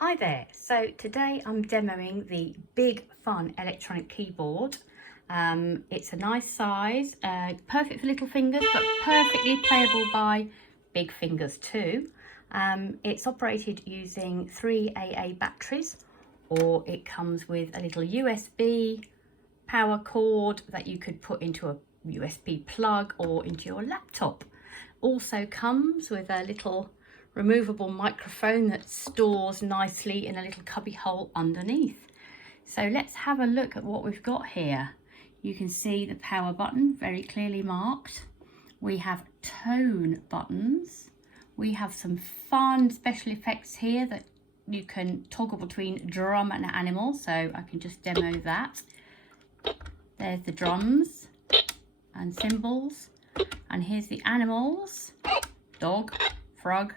Hi there, so today I'm demoing the BIGFUN electronic keyboard. It's a nice size, perfect for little fingers but perfectly playable by big fingers too. It's operated using 3 AA batteries, or it comes with a little USB power cord that you could put into a USB plug or into your laptop. Also comes with a little removable microphone that stores nicely in a little cubby hole underneath. So let's have a look at what we've got here. You can see the power button very clearly marked. We have tone buttons. We have some fun special effects here that you can toggle between drum and animal, so I can just demo that. There's the drums and cymbals, and here's the animals: dog, frog,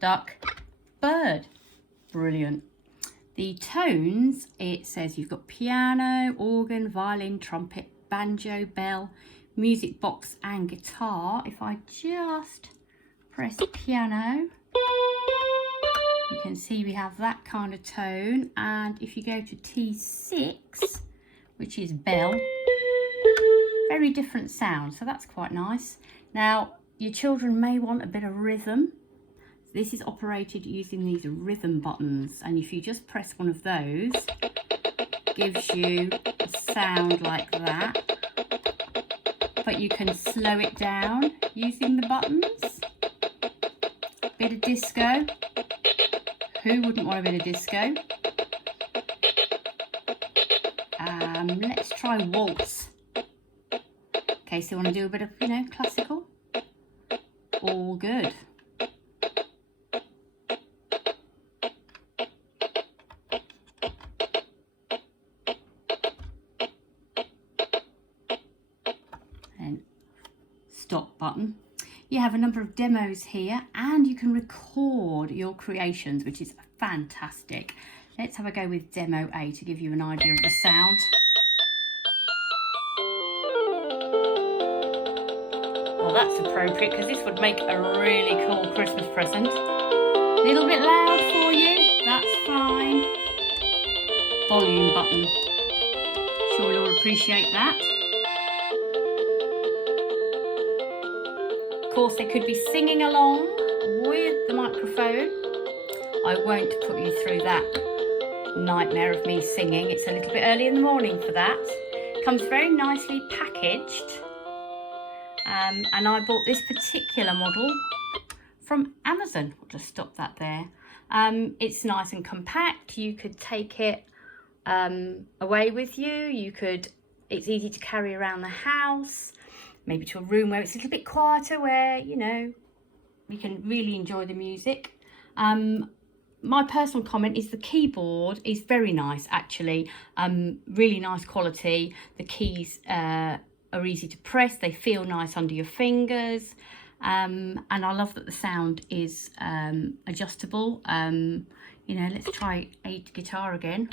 duck, bird. Brilliant. The tones, it says you've got piano, organ, violin, trumpet, banjo, bell, music box and guitar. If I just press piano, you can see we have that kind of tone. And if you go to T6, which is bell, very different sound, so that's quite nice. Now your children may want a bit of rhythm. This is operated using these rhythm buttons, and if you just press one of those, it gives you a sound like that, but you can slow it down using the buttons. Bit of disco, who wouldn't want a bit of disco? Let's try waltz. In case you want to do a bit of, classical. All good. And stop button. You have a number of demos here, and you can record your creations, which is fantastic. Let's have a go with demo A to give you an idea of the sound. Well, that's appropriate because this would make a really cool Christmas present. A little bit loud for you, that's fine. Volume button. Sure you'll all appreciate that. Of course, they could be singing along with the microphone. I won't put you through that nightmare of me singing. It's a little bit early in the morning for that. It comes very nicely packaged. And I bought this particular model from Amazon. I'll just stop that there. It's nice and compact. You could take it away with you. It's easy to carry around the house, maybe to a room where it's a little bit quieter, where, you can really enjoy the music. My personal comment is the keyboard is very nice, actually. Really nice quality. The keys are easy to press. They feel nice under your fingers. And I love that the sound is adjustable. Let's try a guitar again.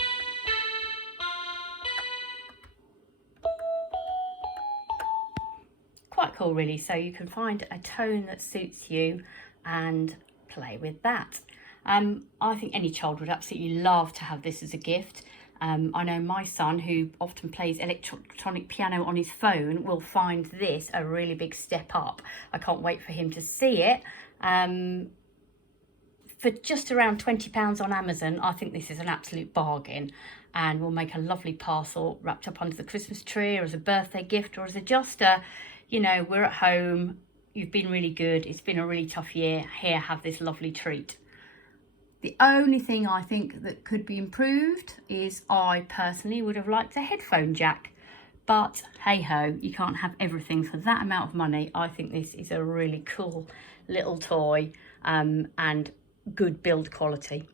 Quite cool, really. So you can find a tone that suits you and play with that. I think any child would absolutely love to have this as a gift. I know my son, who often plays electronic piano on his phone, will find this a really big step up. I can't wait for him to see it. For just around £20 on Amazon, I think this is an absolute bargain, and will make a lovely parcel wrapped up under the Christmas tree, or as a birthday gift, or as we're at home, you've been really good, it's been a really tough year, here, have this lovely treat. The only thing I think that could be improved is I personally would have liked a headphone jack, but hey ho, you can't have everything for that amount of money. I think this is a really cool little toy and good build quality.